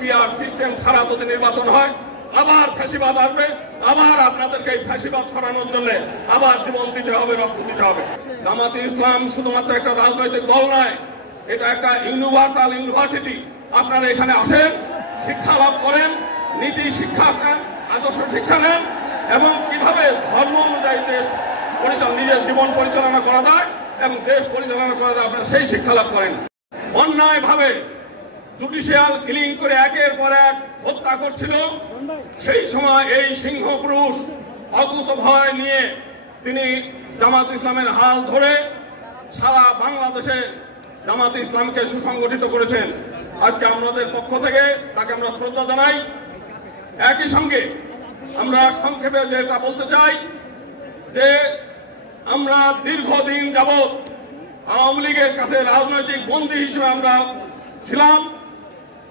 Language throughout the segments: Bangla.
পিআর সিস্টেম ছাড়া যদি নির্বাচন হয় আবার ফ্যাসিবাদ আসবে, আবার আপনাদেরকে এই ফ্যাসিবাদ সরানোর জন্য আবার জীবন দিতে হবে, রক্ত দিতে হবে। জামাতে ইসলাম শুধুমাত্র একটা রাজনৈতিক দল নয়, এটা একটা ইউনিভার্সাল ইউনিভার্সিটি। আপনারা এখানে আসেন, শিক্ষা লাভ করেন, নীতি শিক্ষা নেন, আদর্শ শিক্ষা নেন এবং কিভাবে ধর্ম অনুযায়ী দেশ নিজের জীবন পরিচালনা করা যায় এবং দেশ পরিচালনা করা যায় আপনারা সেই শিক্ষা লাভ করেন। অন্যায়ভাবে জুডিশিয়াল কিলিং করে একের পর এক হত্যা করছিল, সেই সময় এই সিংহ পুরুষ অকুত ভয় নিয়ে তিনি জামাত ইসলামের হাল ধরে সারা বাংলাদেশে জামাত ইসলামকে সুসংগঠিত করেছেন। আজকে আমাদের পক্ষ থেকে তাকে আমরা শ্রদ্ধা জানাই। একই সঙ্গে আমরা সংক্ষেপে যেটা বলতে চাই যে আমরা দীর্ঘদিন যাবৎ আওয়ামী লীগের কাছে রাজনৈতিক বন্দী হিসেবে আমরা ছিলাম।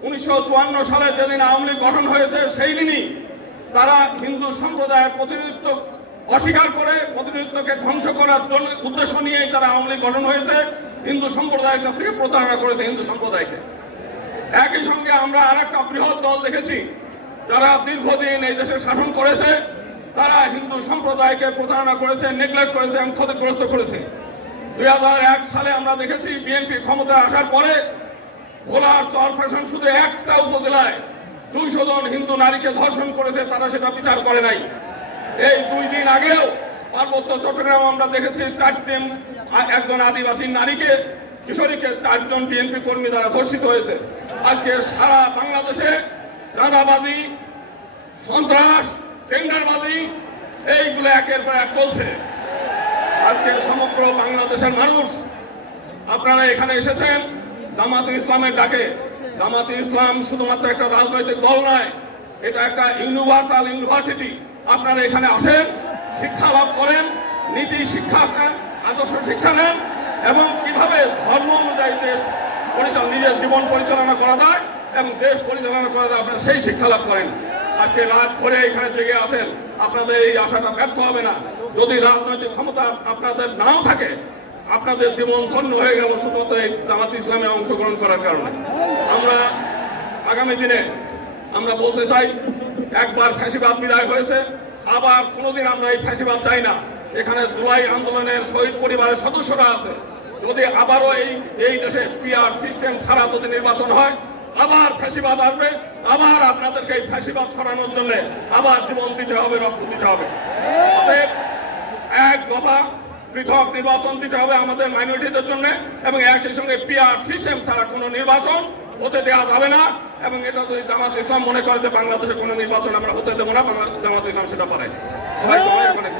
1952 সালে যেদিন আওয়ামী লীগ গঠন হয়েছে সেই দিনই তারা হিন্দু সম্প্রদায়ের প্রতিনিধিত্ব অস্বীকার করে প্রতিনিধিত্বকে ধ্বংস করার জন্য উদ্দেশ্য নিয়েই তারা আওয়ামী লীগ গঠন হয়েছে, হিন্দু সম্প্রদায়ের কাছ থেকে প্রতারণা করেছে হিন্দু সম্প্রদায়কে। একই সঙ্গে আমরা আরেকটা বৃহৎ দল দেখেছি যারা দীর্ঘদিন এই দেশে শাসন করেছে, তারা হিন্দু সম্প্রদায়কে প্রতারণা করেছে, নেগলেক্ট করেছে এবং ক্ষতিগ্রস্ত করেছে। 2001 সালে আমরা দেখেছি বিএনপি ক্ষমতায় আসার পরে ভোলার কর্পোরেশন শুধু একটা উপজেলায় 200 জন হিন্দু নারীকে ধর্ষণ করেছে, তারা সেটা বিচার করে নাই। এই 2 দিন আগেও পার্বত্য চট্টগ্রাম আমরা দেখেছি 4টি একজন আদিবাসী নারীকে, কিশোরীকে 4 জন বিএনপি কর্মী দ্বারা ধর্ষিত হয়েছে। আজকে সারা বাংলাদেশে চাঁদাবাজি, সন্ত্রাস, টেন্ডারবাজি এইগুলো একের পর এক চলছে। আজকে সমগ্র বাংলাদেশের মানুষ আপনারা এখানে এসেছেন জামাতে ইসলামের ডাকে। জামাতে ইসলাম শুধুমাত্র একটা রাজনৈতিক দল নয়, এটা একটা ইউনিভার্সাল ইউনিভার্সিটি। আপনারা এখানে আসেন, শিক্ষা লাভ করেন, নীতি শিক্ষা নেন, আদর্শ শিক্ষা নেন এবং কিভাবে ধর্ম অনুযায়ী দেশ নিজের জীবন পরিচালনা করা যায় এবং দেশ পরিচালনা করা যায় আপনারা সেই শিক্ষা লাভ করেন। আজকে রাত ভরে এখানে জেগে আছেন, আপনাদের এই আশাটা ব্যর্থ হবে না। যদি রাজনৈতিক ক্ষমতা আপনাদের নাও থাকে, আপনাদের জীবন ধন্য হয়ে গেল শুধুমাত্র এই জামাত ইসলামে অংশগ্রহণ করার কারণে। আমরা আগামী দিনে আমরা বলতে চাই, একবার ফ্যাসিবাদ বিদায় হয়েছে, আবার কোনোদিন আমরা এই ফ্যাসিবাদ চাই না। এখানে জুলাই আন্দোলনের শহীদ পরিবারের সদস্যরা আছে, যদি আবারও এই দেশে পিআর সিস্টেম ছাড়া যদি নির্বাচন হয় আবার ফ্যাসিবাদ আসবে, আবার আপনাদেরকে এই ফ্যাসিবাদ সরানোর জন্য আবার জীবন দিতে হবে, রক্ত দিতে হবে। এক দফা পৃথক নির্বাচন দিতে হবে আমাদের মাইনরিটিদের জন্য এবং একই সঙ্গে পিআর সিস্টেম ছাড়া কোনো নির্বাচন হতে দেওয়া যাবে না। এবং এটা যদি জামাত ইসলাম মনে করে যে বাংলাদেশে কোনো নির্বাচন আমরা হতে দেবো না, জামাত ইসলাম সেটা পারে। সবাইকে অনেক অনেক